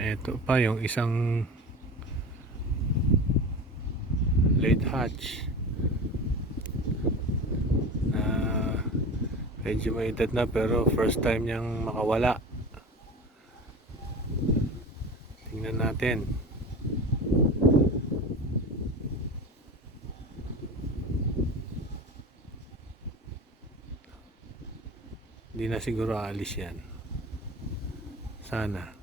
Ito pa yung isang late hatch na medyo may edad na pero first time niyang makawala. Tingnan natin. Hindi na siguro aalis yan. Sana.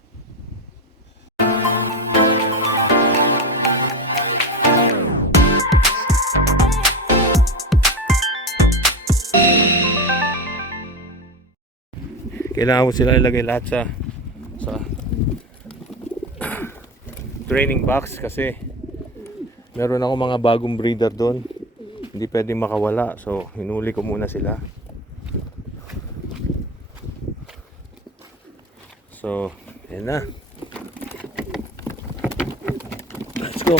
Kailangan ko sila ilagay lahat sa training box kasi meron ako mga bagong breeder doon. Hindi pwedeng makawala. So, hinuli ko muna sila. So, ayan na. Let's go.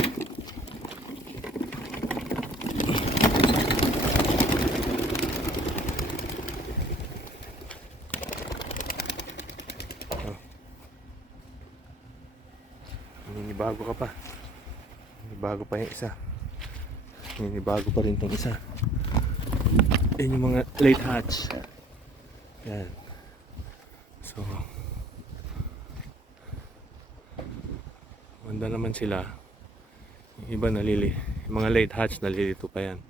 Bago ka pa. Bago pa yung isa. Bago pa rin tong isa. Yan yung mga late hatch. Yan. So, ganda naman sila. Yung iba yung mga late hatch nalilito pa yan.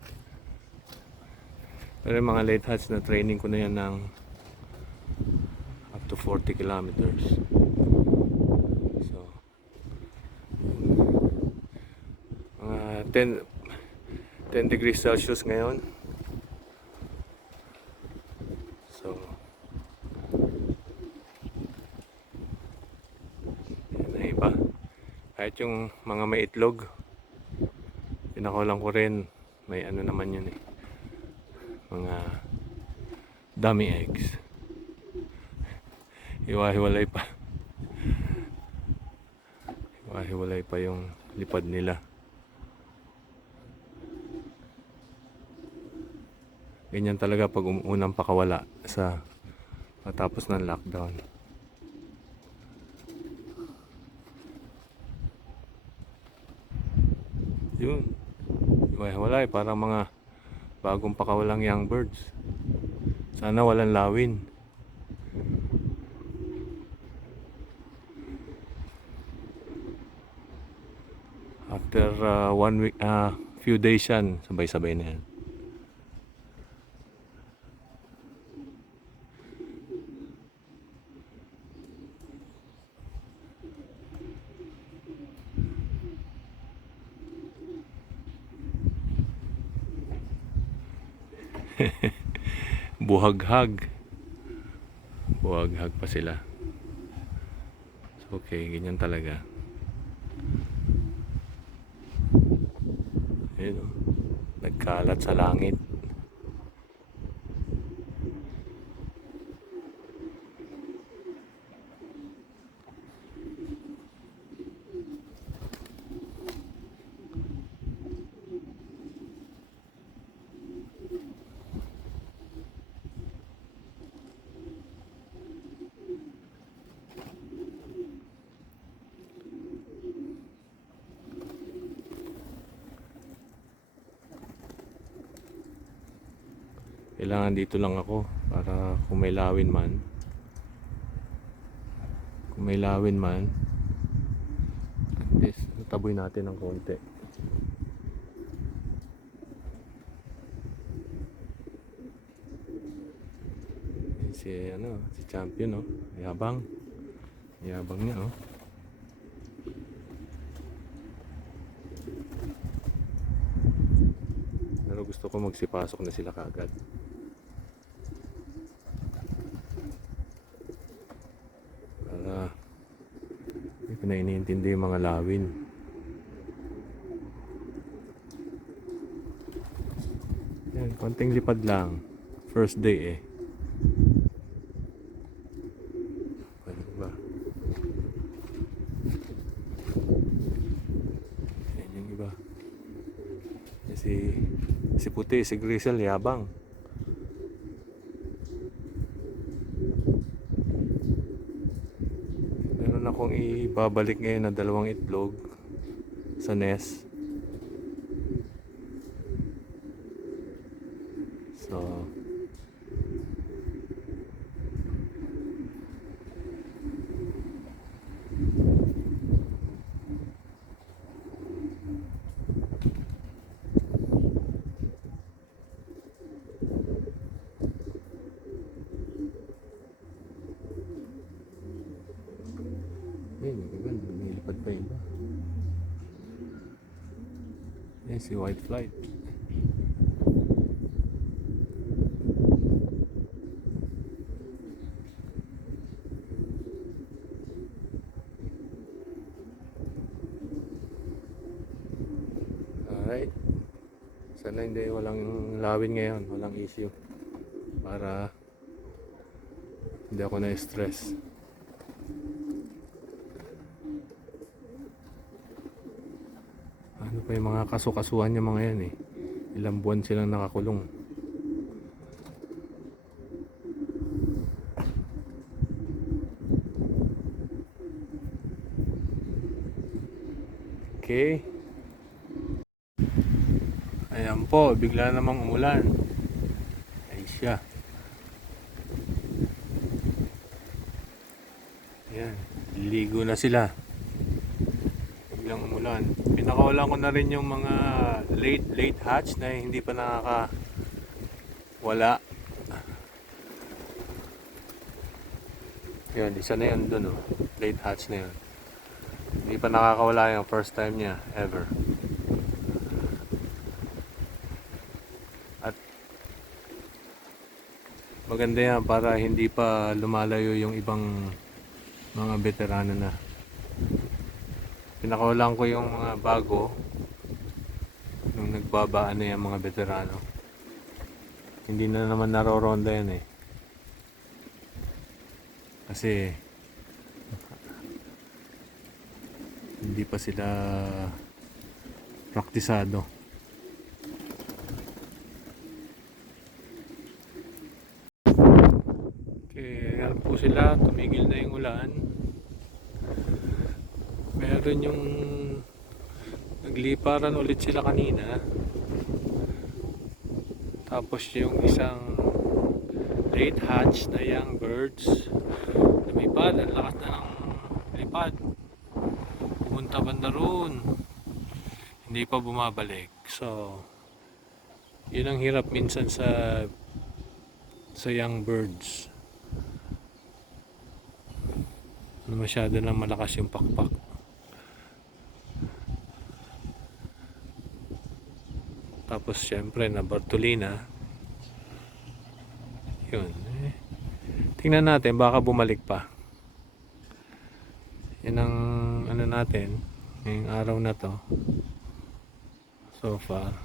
Pero yung mga late hatch na training ko na yan ng up to 40 kilometers. So, mga 10 degrees Celsius ngayon. So, yan na iba. Kahit yung mga may itlog, pinakawalan ko rin. May ano naman yun eh. Mga dummy eggs. Hiwa-hiwalay pa. Hiwa-hiwalay pa yung lipad nila. Ganyan talaga pag unang pakawala sa matapos ng lockdown. Yun. Hiwa-hiwalay parang mga bagong pakawalang young birds. Sana walang lawin. After 1 week, few days yan, sabay-sabay na yan. Buhaghag pa sila. So, okay, ganyan talaga. Ayun, oh. Nagkalat sa langit. Kailangan dito lang ako para kung may lawin man at least taboy natin ng konti. Si champion, oh. Yabang niya, oh. Pero gusto ko magsipasok na sila kaagad. Para hindi ko na iniintindi yung mga lawin. Yan, konting lipad lang. First day eh. Ano ba? Yan yung iba. Si puti, si Grisel, yabang. meron akong ibabalik ngayon na 2 itlog sa nest. So, yun, iba, nilipad pa iba. Yan si white flight. Alright. Sana hindi walang lawin ngayon, walang issue. Para hindi ako na-stress. Ano pa yung mga kaso-kasuhan niya mga yan eh. Ilang buwan silang nakakulong. Okay. Ayan po, bigla namang umulan. Ay siya. Ayan, ligo na sila. Biglang umulan. Pinakawalan ko na rin yung mga late hatch na hindi pa wala. Yun, isa na yun dun oh. Late hatch na yun. Hindi pa nakakawala yung first time niya ever. At maganda yan para hindi pa lumalayo yung ibang mga veterano na. Pinakawalan ko yung mga bago nung nagbabaan na yung mga veterano. Hindi na naman naroronda yan eh. Kasi hindi pa sila praktisado. Okay, alam po sila, tumigil na yung ulan. Meron yung nagliparan ulit sila kanina. Tapos yung isang late hatch na young birds lumipad, ang lakas na ng lipad. Pumunta banda roon. Hindi pa bumabalik. So, yun ang hirap minsan sa young birds. Masyado na malakas yung pakpak. Tapos syempre na Bartolina. Yun. Tingnan natin baka bumalik pa. Yan ang ano natin ngayong araw na to so far.